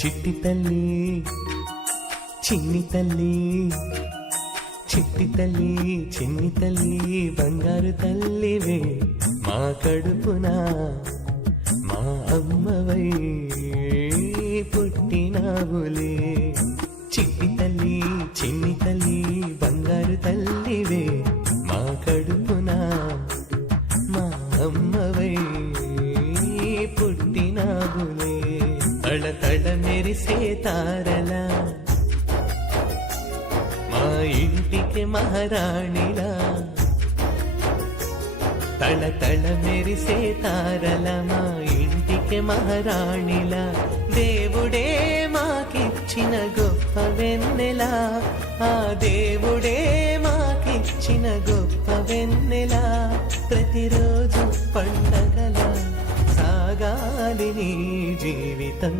చిట్టి తల్లి చిన్ని తల్లి, చిట్టి తల్లి చిన్ని తల్లి, బంగారు తల్లివే మా కడుపున మా అమ్మవై పుట్టినావులే. చిట్టి తల్లి చిన్ని తల్లి, బంగారు తల్లివే మా కడుపున మా అమ్మవై పుట్టినావులే. తళ తళ మెరిసే తారలా మా ఇంటికి మహారాణిలా, తళ తళ మెరిసే తారల మా ఇంటికి మహారాణిలా. దేవుడే మాకిచ్చిన గొప్ప వెన్నెలా, ఆ దేవుడే మాకిచ్చిన గొప్ప వెన్నెలా. ప్రతిరోజు పండగలా సాగాలి నీ జీవితం.